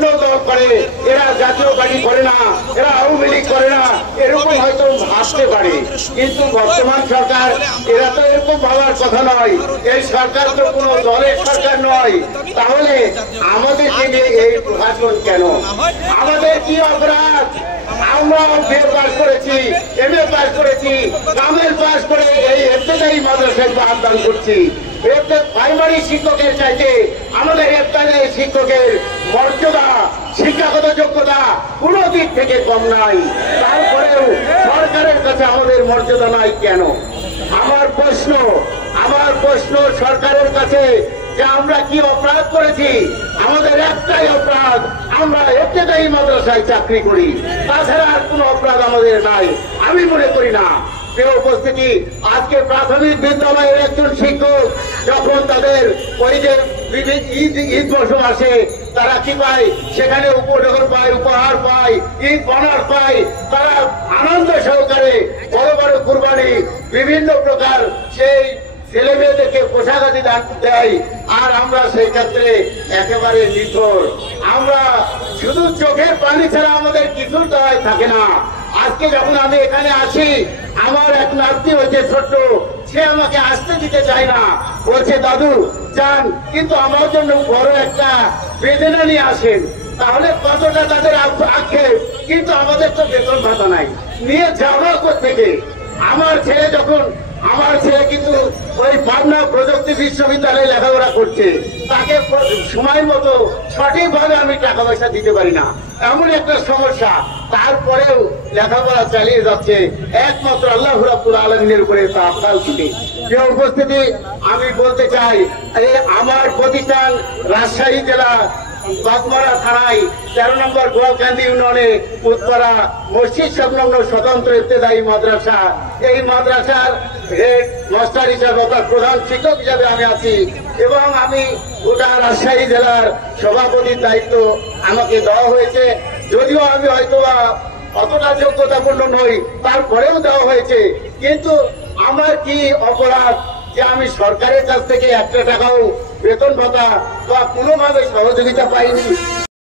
অন্য দল করে, এরা জাতীয় পার্টি করে না, এরা আওয়ামী লীগ করে না, এরকম হয়তো ভাবতে পারে। কিন্তু বর্তমান সরকার এরা তো এরকম ভাবার কথা নয়। এই সরকার তো কোনো দলের সরকার নয়। তাহলে আমাদেরকে নিয়ে এই প্রশাসন কেন? আমাদের কি অপরাধ? আমরা বিএ পাস করেছি, এমএ পাস করেছি, কামেল পাস করে এই ইবতেদায়ী মাদ্রাসায় পাঠদান করছি। প্রাইমারি শিক্ষকের চাইতে আমাদের ইবতেদায়ী শিক্ষকের মর্যাদা, শিক্ষাগত যোগ্যতা কোনো দিক থেকে কম নাই। তারপরেও সরকারের কাছে আমাদের মর্যাদা নাই কেন? আমার প্রশ্ন সরকারের কাছে যে আমরা কি অপরাধ করেছি? আমাদের একটাই অপরাধ, আমরা ইবতেদায়ী মাদ্রাসায় চাকরি করি, তাছাড়া আর কোনো অপরাধ আমাদের নাই। আমি মনে করি না। প্রিয় উপস্থিতি, আজকে প্রাথমিক বিদ্যালয়ের একজন শিক্ষক যখন তাদের ওই যে ঈদ মৌসুম আসে, তারা কি পায়? সেখানে উপঢৌকন পায়, উপহার পায়, ঈদ বোনাস পায়। তারা আনন্দ সহকারে বড় বড় কুরবানি, বিভিন্ন প্রকার সেই ছেলে মেয়েদেরকে পোশাক আদি দান দেয়। আর আমরা সেই ক্ষেত্রে একেবারে নিথর। আমরা শুধু চোখের পানি ছাড়া আমাদের কিছুর দায় থাকে না। আজকে যখন আমি এখানে আসি, আমার এক নাতি হয়েছে ছোট্ট, সে আমাকে আসতে দিতে চায় না, বলছে দাদু যান, কিন্তু আমার জন্য বড় একটা বেদনা নিয়ে আসেন। তাহলে কতটা তাদের আক্ষেপ, কিন্তু আমাদের তো বেতন ভাতা নাই, নিয়ে যাওয়া কোথেকে? আমার ছেলে কিন্তু ওই পাবনা প্রযুক্তি বিশ্ববিদ্যালয়ে লেখাপড়া করছে, তাকে সময় মতো সঠিকভাবে আমি টাকা পয়সা দিতে পারি না, এমন একটা সমস্যা। তারপরেও লেখাপড়া চালিয়ে যাচ্ছে একমাত্র আল্লাহ রাব্বুল আলামিনের উপরে তাওয়াক্কুল করে। যে উপস্থিতি, আমি বলতে চাই, আমার প্রতিষ্ঠান রাজশাহী জেলা বাগমারা থানায় 13 নম্বর গোয়ালকান্দি ইউনিয়নে উত্তরা মসজিদ সংলগ্ন স্বতন্ত্র ইবতেদায়ী মাদ্রাসা। এই মাদ্রাসার হেড মাস্টার হিসাবে অর্থাৎ প্রধান শিক্ষক হিসাবে আমি আছি, এবং আমি গোটা রাজশাহী জেলার সভাপতির দায়িত্ব আমাকে দেওয়া হয়েছে। যদিও আমি হয়তো অতটা যোগ্যতাপূর্ণ নই, তারপরেও দেওয়া হয়েছে। কিন্তু আমার কি অপরাধ যে আমি সরকারের কাছ থেকে একটা টাকাও বেতন ভাতা বা কোনোভাবে সহযোগিতা পাইনি?